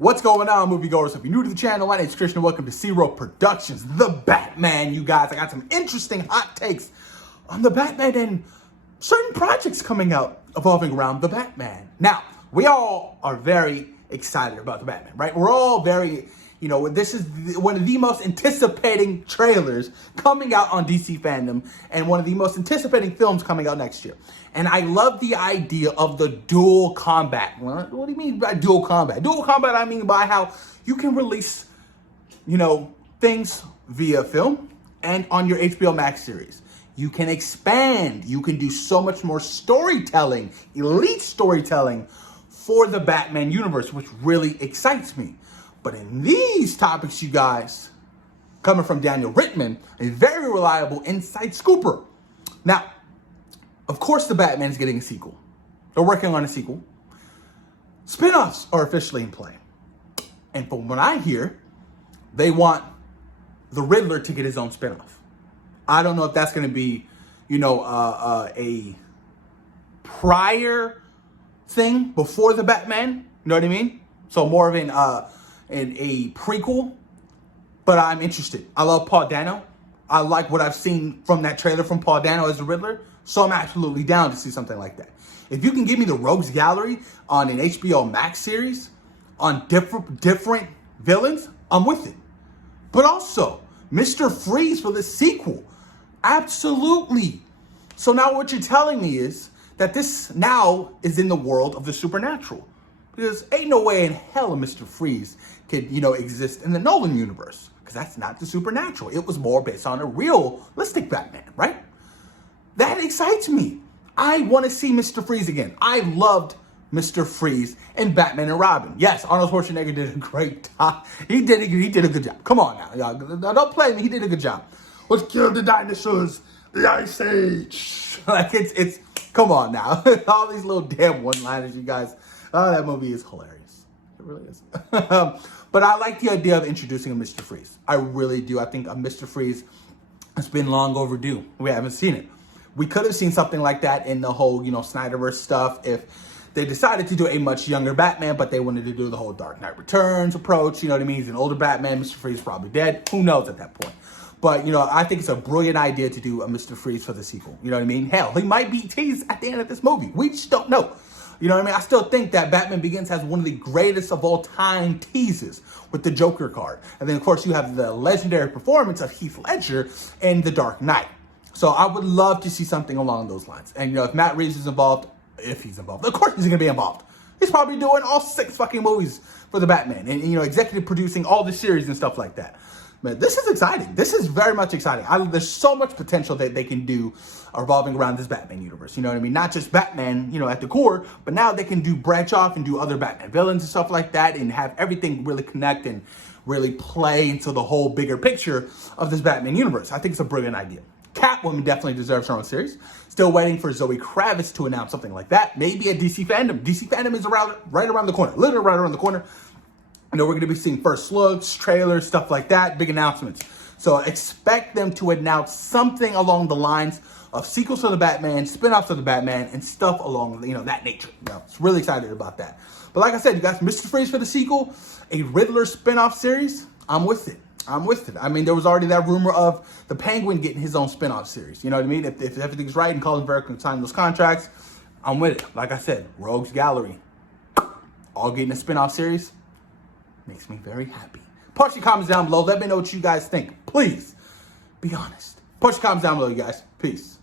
What's going on, moviegoers? If you're new to the channel, my name's Christian. Welcome to Zero Productions, The Batman, you guys. I got some interesting hot takes on the Batman and certain projects coming out evolving around the Batman. Now, we all are very excited about the Batman, right? We're all very, this is one of the most anticipating trailers coming out on DC fandom and one of the most anticipating films coming out next year. And I love the idea of the dual combat. What do you mean by dual combat? Dual combat, I mean by how you can release, things via film and on your HBO Max series. You can expand. You can do so much more storytelling, elite storytelling for the Batman universe, which really excites me. But in these topics, you guys, coming from Daniel Rittman, a very reliable inside scooper. Now, of course, the Batman's getting a sequel. They're working on a sequel. Spinoffs are officially in play. And from what I hear, they want the Riddler to get his own spinoff. I don't know if that's going to be, a prior thing before the Batman. You know what I mean? So more of a prequel. But I'm interested. I love Paul Dano. I like what I've seen from that trailer from Paul Dano as the Riddler. So I'm absolutely down to see something like that. If you can give me the Rogues Gallery on an HBO Max series on different villains, I'm with it. But also, Mr. Freeze for the sequel. Absolutely. So now what you're telling me is that this now is in the world of the supernatural. Because ain't no way in hell a Mr. Freeze could, exist in the Nolan universe. Because that's not the supernatural. It was more based on a realistic Batman, right? That excites me. I want to see Mr. Freeze again. I loved Mr. Freeze in Batman and Robin. Yes, Arnold Schwarzenegger did a great job. He did a good job. Come on now, y'all. Don't play me. He did a good job. Let's kill the dinosaurs. The Ice Age. Like it's. Come on now. All these little damn one-liners, you guys. Oh, that movie is hilarious. It really is. But I like the idea of introducing a Mr. Freeze. I really do. I think a Mr. Freeze has been long overdue. We haven't seen it. We could have seen something like that in the whole, Snyderverse stuff if they decided to do a much younger Batman, but they wanted to do the whole Dark Knight Returns approach. You know what I mean? He's an older Batman. Mr. Freeze is probably dead. Who knows at that point? But, I think it's a brilliant idea to do a Mr. Freeze for the sequel. You know what I mean? Hell, he might be teased at the end of this movie. We just don't know. You know what I mean? I still think that Batman Begins has one of the greatest of all time teases with the Joker card. And then, of course, you have the legendary performance of Heath Ledger in The Dark Knight. So I would love to see something along those lines. And, if Matt Reeves is involved, if he's involved, of course he's going to be involved. He's probably doing all 6 fucking movies for the Batman and, executive producing all the series and stuff like that. Man, this is exciting. This is very much exciting. There's so much potential that they can do revolving around this Batman universe. You know what I mean? Not just Batman, at the core, but now they can branch off and do other Batman villains and stuff like that and have everything really connect and really play into the whole bigger picture of this Batman universe. I think it's a brilliant idea. Catwoman definitely deserves her own series. Still waiting for Zoe Kravitz to announce something like that. Maybe a DC fandom. DC fandom is right around the corner. Literally right around the corner. We're going to be seeing first looks, trailers, stuff like that, big announcements. So expect them to announce something along the lines of sequels to the Batman, spin-offs of the Batman, and stuff along, that nature. It's really excited about that. But like I said, you got Mr. Freeze for the sequel, a Riddler spin-off series. I'm with it. I mean, there was already that rumor of the Penguin getting his own spin-off series. You know what I mean? If everything's right and Colin Farrell can sign those contracts, I'm with it. Like I said, Rogues Gallery, all getting a spin-off series. Makes me very happy. Post your comments down below. Let me know what you guys think. Please be honest. Post your comments down below, you guys. Peace.